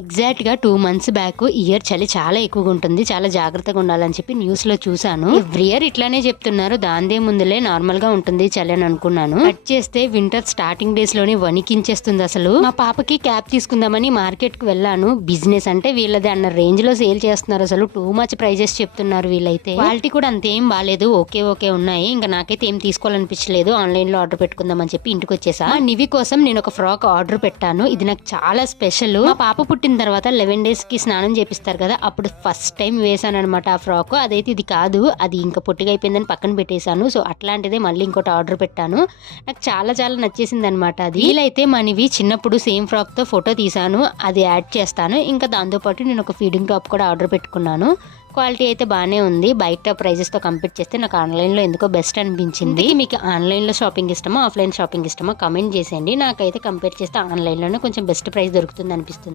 ఎగ్జాక్ట్‌గా 2 months back ఈ year చలి చాలా ఎక్కువగా ఉంటుంది. చాలా జాగ్రత్తగా ఉండాలని చెప్పి న్యూస్‌లో చూసాను. ఎవ్రీ ఇయర్ ఇట్లానే చెప్తున్నారు. దానిదేముందిలే నార్మల్‌గా ఉంటుంది చలి అని అనుకున్నాను. కట్ చేస్తే వింటర్ స్టార్టింగ్ డేస్ లోనే వణికించేస్తుంది అసలు. మా పాపకి క్యాప్ తీసుకుందామని మార్కెట్ కి వెళ్ళాను. బిజినెస్ అంటే వీళ్ళది అన్న రేంజ్ లో సేల్ చేస్తున్నారు. అసలు టూ మచ్ ప్రైజెస్ చెప్తున్నారు వీళ్ళైతే. క్వాలిటీ కూడా అంతేం బాలేదు. ఓకే ఉన్నాయి. ఇంకా నాకైతే ఏం తీసుకోవాలనిపించలేదు. ఆన్లైన్ లో ఆర్డర్ పెట్టుకుందామని చెప్పి ఇంటికి వచ్చేసా. నివి కోసం నేను ఒక ఫ్రాక్ ఆర్డర్ పెట్టాను. ఇది నాకు చాలా స్పెషల్. మా పాప పుట్టిన తర్వాత 11 days కి స్నానం చేపిస్తారు కదా, అప్పుడు ఫస్ట్ టైం వేసాను అనమాట ఆ ఫ్రాక్. అదైతే ఇది కాదు, అది ఇంకా పొట్టిగా అయిపోయిందని పక్కన పెట్టేశాను. సో అట్లాంటిదే మళ్ళీ ఇంకోటి ఆర్డర్ పెట్టాను. నాకు చాలా నచ్చేసింది అనమాట అది. వీలైతే మనవి చిన్నప్పుడు సేమ్ ఫ్రాక్ తో ఫోటో తీసాను, అది యాడ్ చేస్తాను. ఇంకా దాంతోపాటు నేను ఒక ఫీడింగ్ టాప్ కూడా ఆర్డర్ పెట్టుకున్నాను. క్వాలిటీ అయితే బాగానే ఉంది. బయట ప్రైజెస్ తో కంపేర్ చేస్తే నాకు ఆన్లైన్ లో ఎందుకో బెస్ట్ అనిపించింది. మీకు ఆన్లైన్ లో షాపింగ్ ఇష్టమా, ఆఫ్లైన్ షాపింగ్ ఇష్టమా, కమెంట్ చేసేయండి. నాకైతే కంపేర్ చేస్తే ఆన్లైన్ లోనే కొంచెం బెస్ట్ ప్రైస్ దొరుకుతుంది అనిపిస్తుంది.